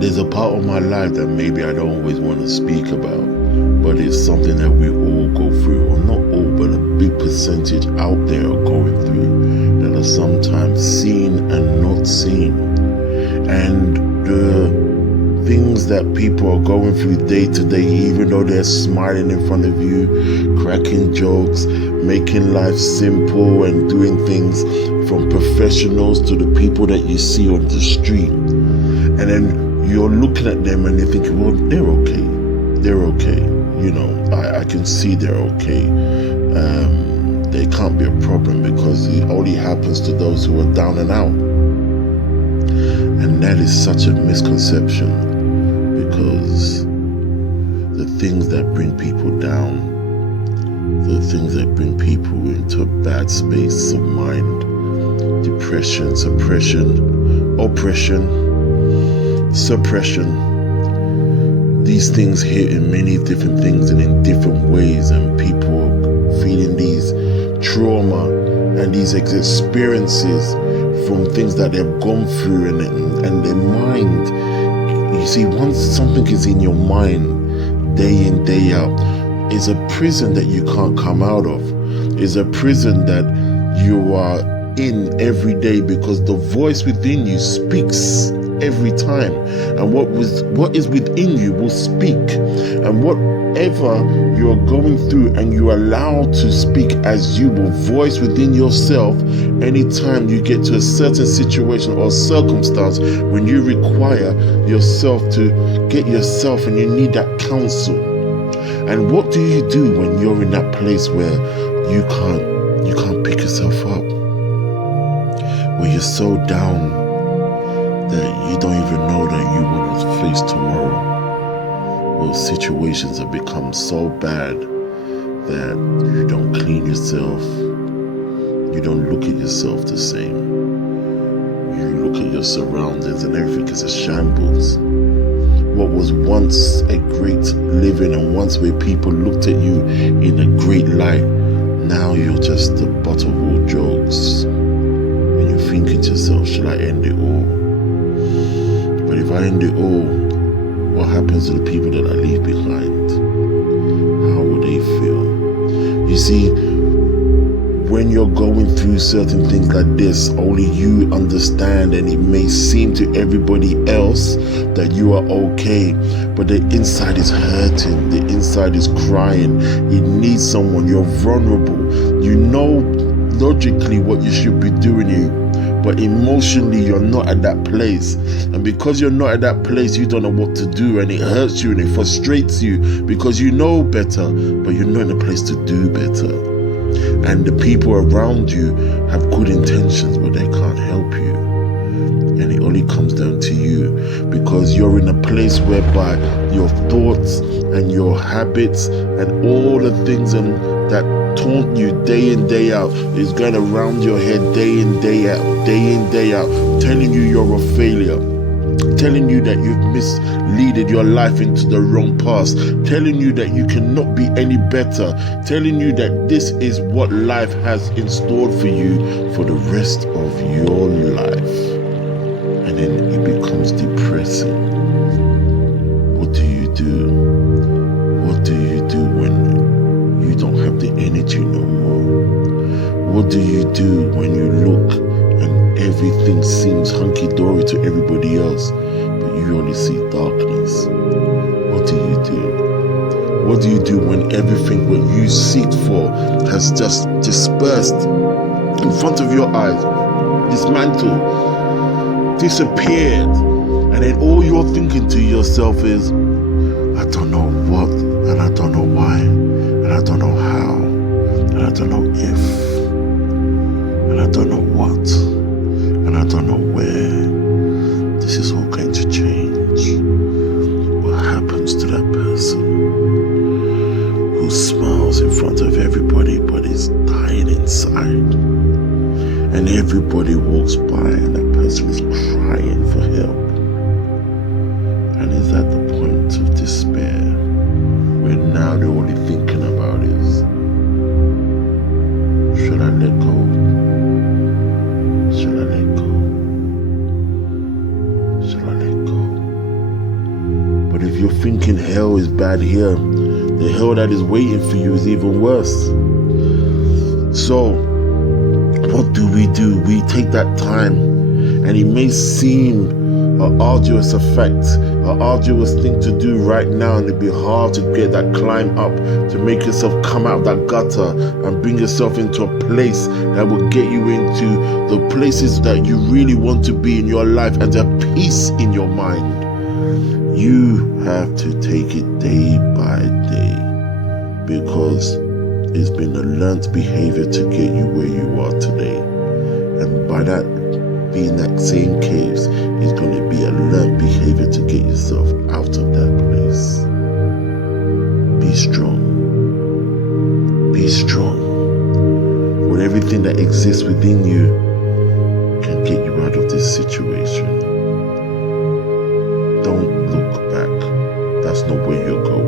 There's a part of my life that maybe I don't always want to speak about, but it's something that we all go through, or not all, but a big percentage out there are going through, that are sometimes seen and not seen. And the things that people are going through day to day, even though they're smiling in front of you, cracking jokes, making life simple and doing things, from professionals to the people that you see on the street. And then you're looking at them and you're thinking, well, they're okay. They're okay. You know, I can see they're okay. They can't be a problem because it only happens to those who are down and out. And that is such a misconception, because the things that bring people down, the things that bring people into a bad space of mind, depression, suppression, oppression, suppression, these things hit in many different things and in different ways, and people are feeling these trauma and these experiences from things that they've gone through, and their mind, you see, once something is in your mind day in, day out, is a prison that you can't come out of, is a prison that you are in every day, because the voice within you speaks every time, and what is within you will speak, and whatever you're going through and you allow to speak as you will voice within yourself. Anytime you get to a certain situation or circumstance when you require yourself to get yourself and you need that counsel. And what do you do when you're in that place where you can't pick yourself up, where you're so down that you don't even know that you will face tomorrow? Well, situations have become so bad that you don't clean yourself, you don't look at yourself the same, you look at your surroundings and everything is a shambles. What was once a great living and once where people looked at you in a great light, now you're just the butt of all jokes. And you're thinking to yourself, should I end it all? But if I end it all, what happens to the people that I leave behind? How will they feel? You see, when you're going through certain things like this, only you understand, and it may seem to everybody else that you are okay, but the inside is hurting, the inside is crying. It needs someone. You're vulnerable. You know logically what you should be doing, but emotionally you're not at that place. And because you're not at that place, you don't know what to do, and it hurts you and it frustrates you because you know better, but you're not in a place to do better. And the people around you have good intentions, but they can't help you. And it only comes down to you, because you're in a place whereby your thoughts and your habits and all the things that taunt you day in, day out is going around your head day in, day out, day in, day out, telling you you're a failure, telling you that you've misleaded your life into the wrong path, telling you that you cannot be any better, telling you that this is what life has in store for you for the rest of your life. And then it becomes depressing. What do you do? What do you do when you don't have the energy no more? What do you do when you look and everything seems hunky-dory to everybody else, but you only see darkness? What do you do? What do you do when everything what you seek for has just dispersed in front of your eyes, dismantled, disappeared, and then all you're thinking to yourself is, I don't know what, and I don't know why, and I don't know how, and I don't know if, and I don't know what, and I don't know where this is all going to change. What happens to that person who smiles in front of everybody but is dying inside? And everybody walks by and that person is crying for help, and is at the point of despair, where now they're only thinking about is, should I let go? Should I let go? Should I let go? hell is bad here, the hell that is waiting for you is even worse. So, what do? We take that time, and it may seem an arduous thing to do right now, and it'd be hard to get that climb up, to make yourself come out of that gutter and bring yourself into a place that will get you into the places that you really want to be in your life and have peace in your mind. You have to take it day by day, because it's been a learned behavior to get you where you are today. And by that being that same case, it's going to be a learned behavior to get yourself out of that place. Be strong. Be strong. When everything that exists within you can get you out of this situation. Don't look back. That's not where you're going.